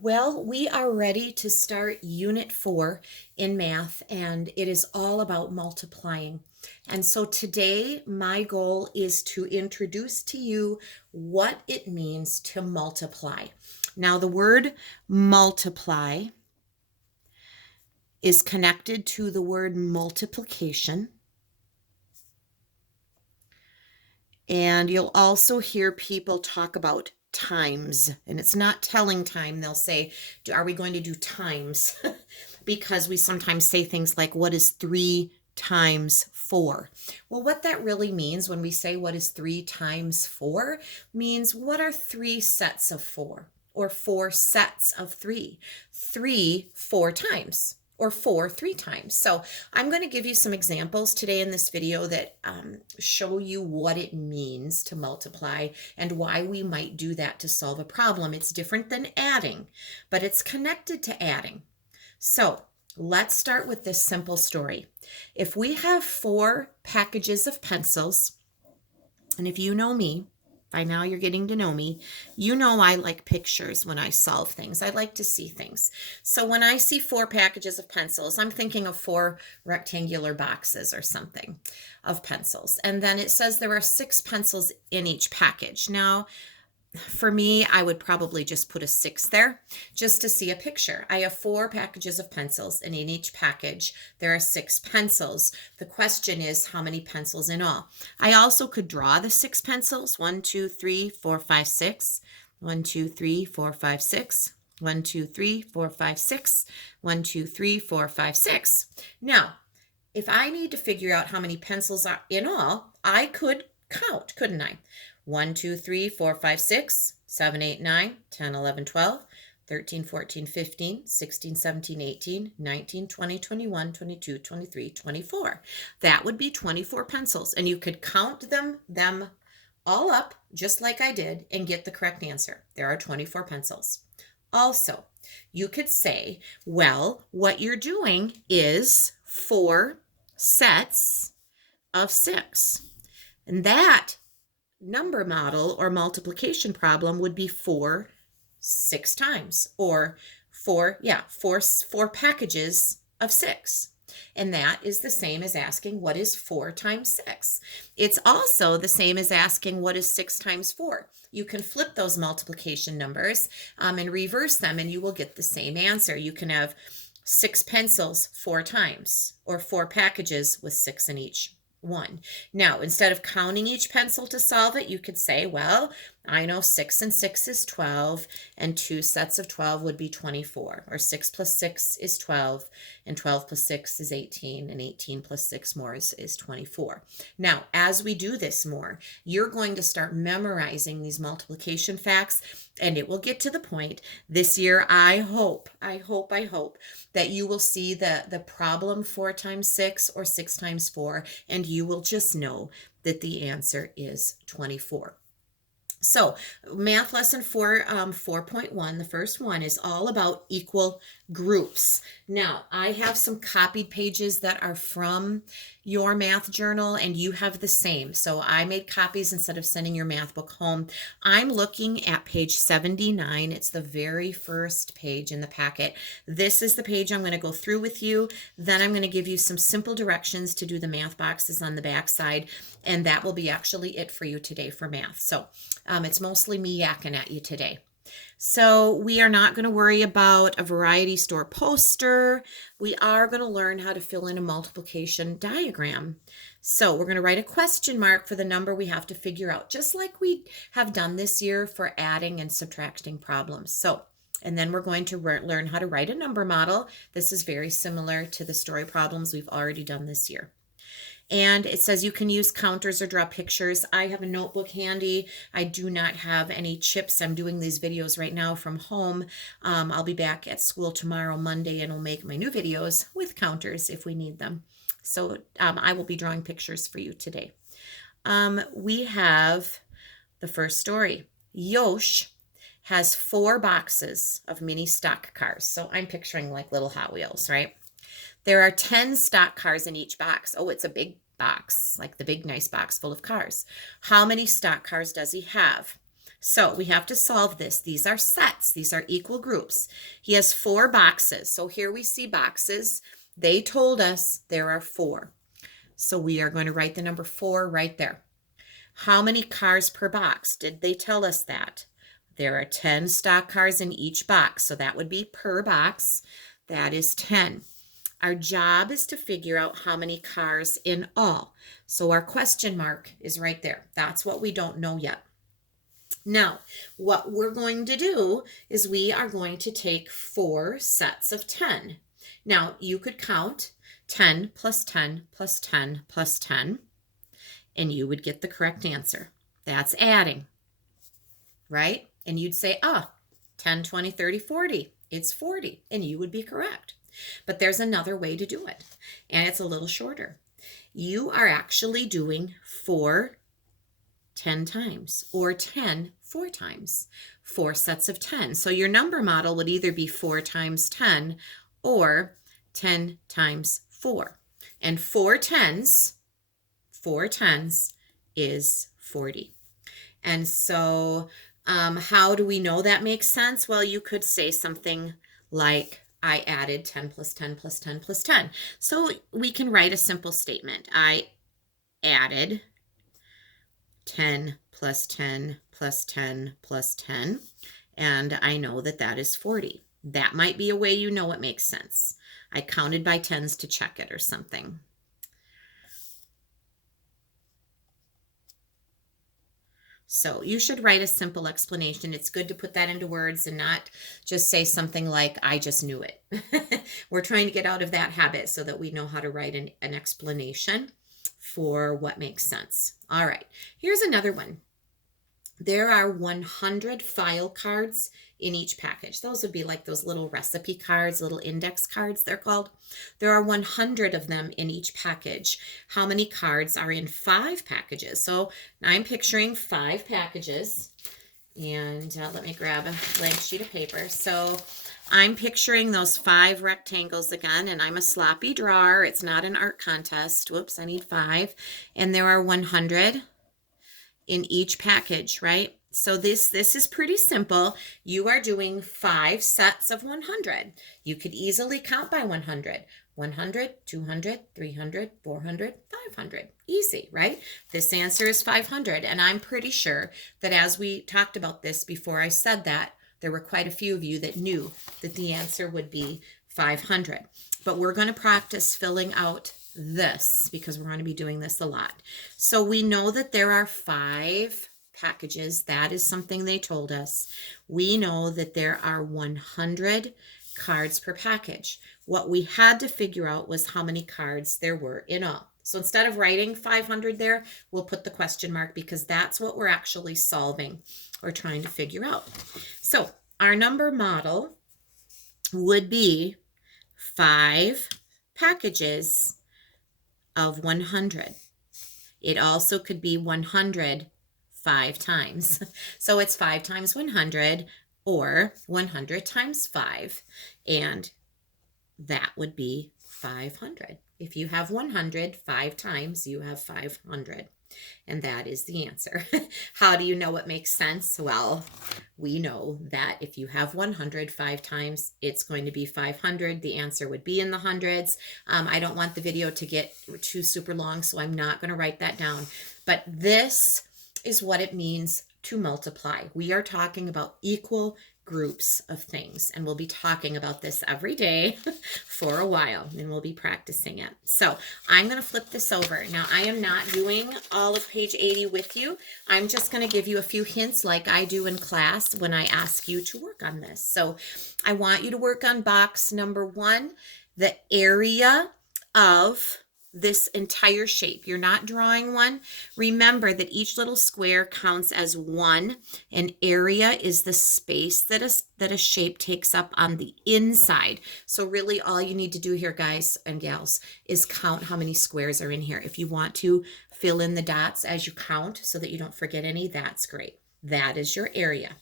Well, we are ready to start Unit 4 in math, and it is all about multiplying. And so today, my goal is to introduce to you what it means to multiply. Now, the word multiply is connected to the word multiplication. And you'll also hear people talk about times, and it's not telling time. They'll say, are we going to do times? Because we sometimes say things like, what is 3 times 4? Well, what that really means when we say what is 3 times 4 means what are 3 sets of 4 or 4 sets of 3? 3 4 times or 4 3 times. So I'm going to give you some examples today in this video that show you what it means to multiply and why we might do that to solve a problem. It's different than adding, but it's connected to adding. So let's start with this simple story. If we have 4 packages of pencils, and if you know me, by now you're getting to know me, you know I like pictures when I solve things. I like to see things. So when I see 4 packages of pencils, I'm thinking of 4 rectangular boxes or something of pencils. And then it says there are 6 pencils in each package. Now, for me, I would probably just put a 6 there just to see a picture. I have 4 packages of pencils, and in each package, there are 6 pencils. The question is, how many pencils in all? I also could draw the 6 pencils. 1, 2, 3, 4, 5, 6. 1, 2, 3, 4, 5, 6. 1, 2, 3, 4, 5, 6. 1, 2, 3, 4, 5, 6. Now, if I need to figure out how many pencils are in all, I could count, couldn't I? 1, 2, 3, 4, 5, 6, 7, 8, 9, 10, 11, 12, 13, 14, 15, 16, 17, 18, 19, 20, 21, 22, 23, 24. That would be 24 pencils. And you could count them all up just like I did and get the correct answer. There are 24 pencils. Also, you could say, well, what you're doing is 4 sets of 6. And that number model or multiplication problem would be 4 6 times, or 4 packages of 6. And that is the same as asking what is 4 times 6. It's also the same as asking what is 6 times 4. You can flip those multiplication numbers and reverse them, and you will get the same answer. You can have 6 pencils 4 times, or 4 packages with 6 in each one. Now, instead of counting each pencil to solve it, you could say, well, I know 6 and 6 is 12, and 2 sets of 12 would be 24. Or 6 plus 6 is 12, and 12 plus 6 is 18, and 18 plus 6 more is 24. Now, as we do this more, you're going to start memorizing these multiplication facts, and it will get to the point this year, I hope that you will see the problem 4 times 6 or 6 times 4, and you will just know that the answer is 24. So math lesson 4.1, the first one, is all about equal groups. Now, I have some copied pages that are from your math journal, and you have the same. So I made copies instead of sending your math book home. I'm looking at page 79. It's the very first page in the packet. This is the page I'm going to go through with you. Then I'm going to give you some simple directions to do the math boxes on the back side, and that will be actually it for you today for math. So it's mostly me yakking at you today. So we are not going to worry about a variety store poster. We are going to learn how to fill in a multiplication diagram. So we're going to write a question mark for the number we have to figure out, just like we have done this year for adding and subtracting problems. So, and then we're going to learn how to write a number model. This is very similar to the story problems we've already done this year. And it says you can use counters or draw pictures. I have a notebook handy. I do not have any chips. I'm doing these videos right now from home. I'll be back at school tomorrow, Monday, and I'll make my new videos with counters if we need them. So I will be drawing pictures for you today. We have the first story. Yosh has 4 boxes of mini stock cars. So I'm picturing like little Hot Wheels, right? There are 10 stock cars in each box. Oh, it's a big box, like the big nice box full of cars. How many stock cars does he have? So we have to solve this. These are sets. These are equal groups. He has 4 boxes. So here we see boxes. They told us there are 4. So we are going to write the number 4 right there. How many cars per box? Did they tell us that? There are 10 stock cars in each box. So that would be per box. That is 10. Our job is to figure out how many cars in all. So our question mark is right there. That's what we don't know yet. Now, what we're going to do is we are going to take 4 sets of 10. Now, you could count 10 plus 10 plus 10 plus 10, and you would get the correct answer. That's adding, right? And you'd say, 10, 20, 30, 40. It's 40, and you would be correct. But there's another way to do it, and it's a little shorter. You are actually doing 4 10 times, or 10 4 times, 4 sets of 10. So your number model would either be 4 times 10 or 10 times 4. And 4 tens is 40. And so how do we know that makes sense? Well, you could say something like, I added 10 plus 10 plus 10 plus 10. So we can write a simple statement. I added 10 plus 10 plus 10 plus 10, and I know that that is 40. That might be a way you know it makes sense. I counted by tens to check it or something. So you should write a simple explanation. It's good to put that into words and not just say something like, I just knew it. We're trying to get out of that habit so that we know how to write an explanation for what makes sense. All right, here's another one. There are 100 file cards in each package. Those would be like those little recipe cards, little index cards, they're called. There are 100 of them in each package. How many cards are in 5 packages? So I'm picturing 5 packages. And let me grab a blank sheet of paper. So I'm picturing those 5 rectangles again, and I'm a sloppy drawer. It's not an art contest. Whoops, I need 5. And there are 100 in each package, right? So this is pretty simple. You are doing 5 sets of 100. You could easily count by 100. 100, 200, 300, 400, 500. Easy, right? This answer is 500. And I'm pretty sure that as we talked about this before I said that, there were quite a few of you that knew that the answer would be 500. But we're going to practice filling out this because we're going to be doing this a lot. So we know that there are 5 packages. That is something they told us. We know that there are 100 cards per package. What we had to figure out was how many cards there were in all. So instead of writing 500 there, we'll put the question mark because that's what we're actually solving or trying to figure out. So our number model would be 5 packages of 100. It also could be 100 5 times. So it's 5 times 100 or 100 times 5. And that would be 500. If you have 100 5 times, you have 500. And that is the answer. How do you know it makes sense? Well, we know that if you have 100 5 times, it's going to be 500. The answer would be in the hundreds. I don't want the video to get too super long, so I'm not going to write that down. But this is what it means to multiply. We are talking about equal groups of things, and we'll be talking about this every day for a while, and we'll be practicing it. So I'm going to flip this over. Now, I am not doing all of page 80 with you. I'm just going to give you a few hints like I do in class when I ask you to work on this. So I want you to work on box number 1, the area of this entire shape. You're not drawing one. Remember that each little square counts as 1, and area is the space that a shape takes up on the inside. So really all you need to do here, guys and gals, is count how many squares are in here. If you want to fill in the dots as you count so that you don't forget any, that's great. That is your area.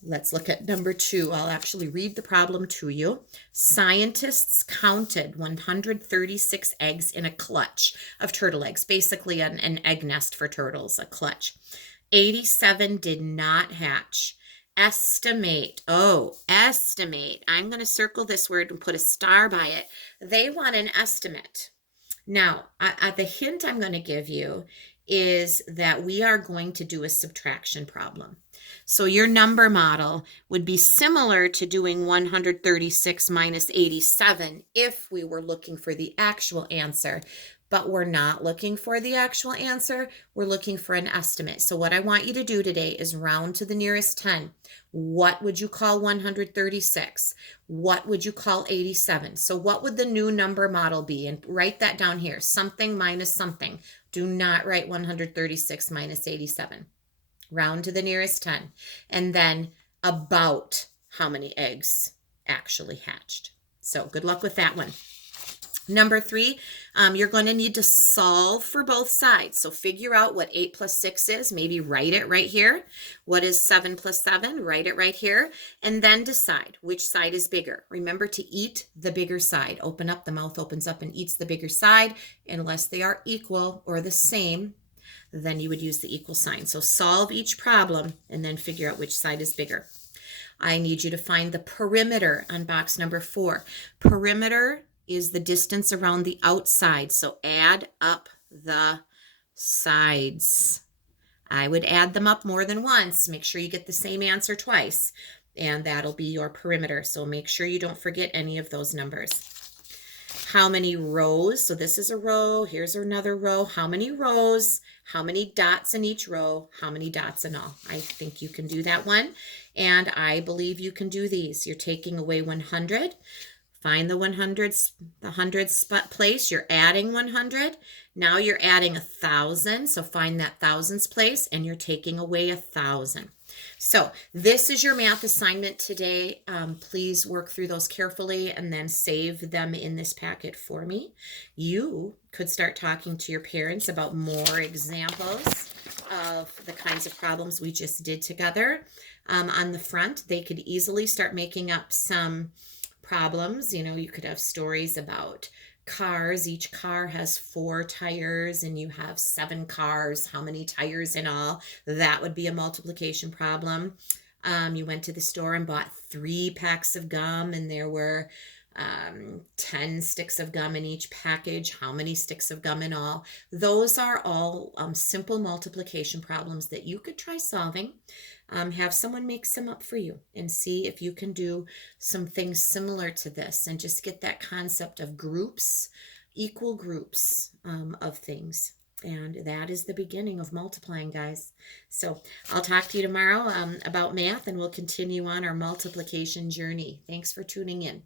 Let's look at number 2. I'll actually read the problem to you. Scientists counted 136 eggs in a clutch of turtle eggs, basically an egg nest for turtles, a clutch. 87 did not hatch. Estimate. Oh, estimate. I'm going to circle this word and put a star by it. They want an estimate. Now, the hint I'm going to give you is that we are going to do a subtraction problem. So your number model would be similar to doing 136 minus 87 if we were looking for the actual answer. But we're not looking for the actual answer. We're looking for an estimate. So what I want you to do today is round to the nearest 10. What would you call 136? What would you call 87? So what would the new number model be? And write that down here. Something minus something. Do not write 136 minus 87. Round to the nearest 10. And then about how many eggs actually hatched. So good luck with that one. Number 3, you're going to need to solve for both sides. So figure out what 8 plus 6 is. Maybe write it right here. What is 7 plus 7? Write it right here. And then decide which side is bigger. Remember to eat the bigger side. Open up, the mouth opens up and eats the bigger side. Unless they are equal or the same, then you would use the equal sign. So solve each problem and then figure out which side is bigger. I need you to find the perimeter on box number 4. Perimeter is the distance around the outside. So add up the sides. I would add them up more than once. Make sure you get the same answer twice. And that'll be your perimeter. So make sure you don't forget any of those numbers. How many rows? So this is a row. Here's another row. How many rows? How many dots in each row? How many dots in all? I think you can do that one. And I believe you can do these. You're taking away 100. Find the 100's place. You're adding 100. Now you're adding 1,000. So find that thousands place and you're taking away 1,000. So this is your math assignment today. Please work through those carefully and then save them in this packet for me. You could start talking to your parents about more examples of the kinds of problems we just did together. On the front, they could easily start making up some problems. You know, you could have stories about cars. Each car has 4 tires and you have 7 cars. How many tires in all? That would be a multiplication problem. You went to the store and bought 3 packs of gum and there were 10 sticks of gum in each package. How many sticks of gum in all? Those are all simple multiplication problems that you could try solving. Have someone make some up for you and see if you can do some things similar to this and just get that concept of groups, equal groups of things. And that is the beginning of multiplying, guys. So I'll talk to you tomorrow about math and we'll continue on our multiplication journey. Thanks for tuning in.